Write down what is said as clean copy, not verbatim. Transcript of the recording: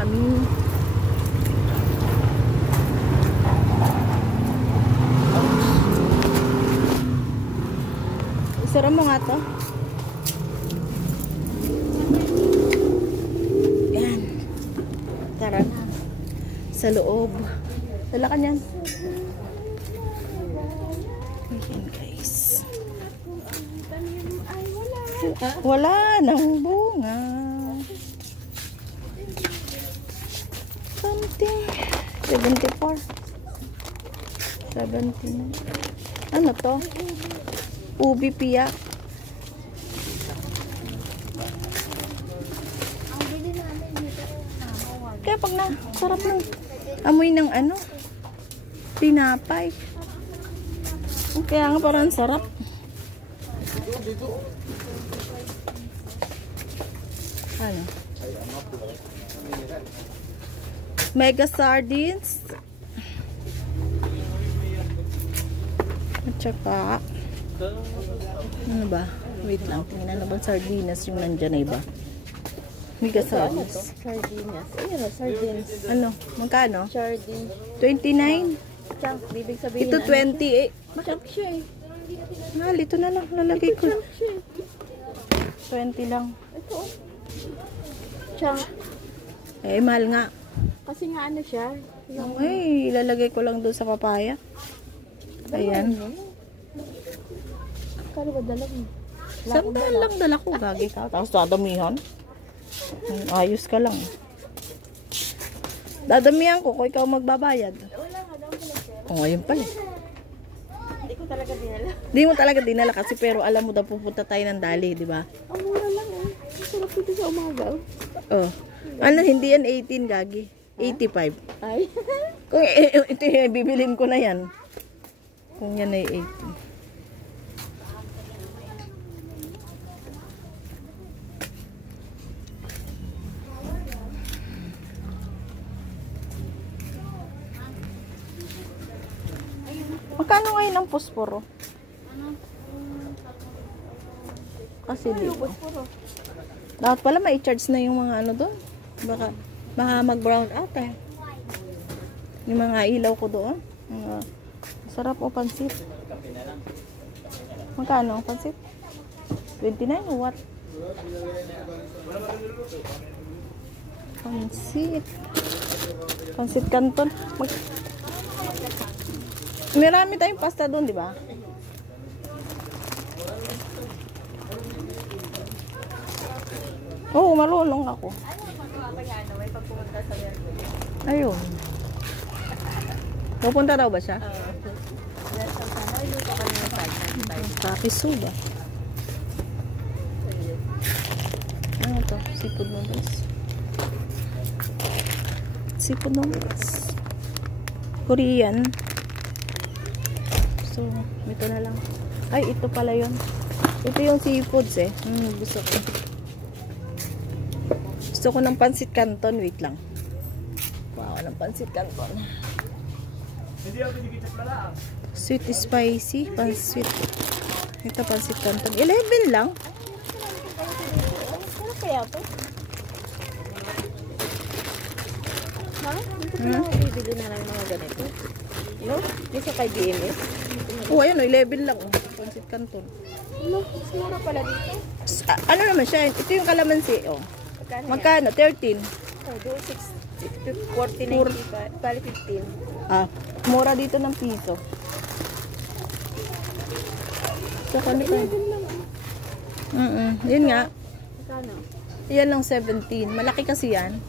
kami. Isara mo nga to. Yan. Tara na. Sa loob. Dala ka niyan. Ayan guys. Wala nang bunga. Something. 74. 17. Ano to? Ubi piyak. Kaya pag na, sarap ng amoy ng ano, tinapay. Kaya nga parang sarap. Ano? Mega sardines. At saka ano ba? Wait lang. Tingnan na ba sardinas yung nandyan na iba? Mega sardines. Sardinas. Ayun, sardines. Ano? Magkano? Sardines. 29. Chunk. Bibig sabihin. Ito 20 eh. Chunk siya eh. Mahal, ito na lang. Lalagay ko. Chunk siya eh. 20 lang. Ito. Chunk. Eh, mahal nga. Kasi nga ano siya. Yung... Ay, ilalagay ko lang doon sa papaya. Ayan. Kano ba dala mo? Sandaan lang dala ko. Gagi ka. Tapos dadamihan. Ayos ka lang. Dadamihan ko kung ikaw magbabayad. Wala nga daw pala pera. O, ngayon pala. Hindi ko talaga dinala. Hindi mo talaga dinala kasi pero alam mo daw pupunta tayo ng Dali, di ba? Ang mura lang eh. Ang sarap dito sa umaga. Oh. Ano, hindi yan 18, Gagi. 85. Ay. Kung ito bibilin ko na yan. Kung yan ay 18. Magkano ngayon ang posporo? Kasi dito. Dapat pala ma-charge na yung mga ano doon. Baka mag-brown out eh. Yung mga ilaw ko doon. Sarap o pansit. Magkano ang pansit? 29 o what? Pansit. Pansit Canton. Marami tayong pasta doon, di ba? Oo, marunong ako. Ayun. Pupunta daw ba siya? Kapiso ba? Ano to? Seafood noodles. Seafood noodles. Korean. So, ito na lang. Ay, ito pala yun. Ito yung seafoods eh. Gusto ko. Gusto ko ng pansit canton. Wait lang. Wow, ng pansit canton. Sweet spicy. Pansit. Ito pansit canton. 11 lang. Ano kaya po? Ha? Dito pa lang bibili na lang mga ganito. No? Dito kay BMS. Oh, ayun, 11 lang. Pansit canton. No, mura pala dito. Ano naman siya? Ito yung kalamansi. Oh. Magkano? 13. Oh, do 6, 14.95. Bali 15. Ah, mura dito ng piso. So, ano pa? Yun nga. Magkano? Yan lang 17. Malaki kasi yan.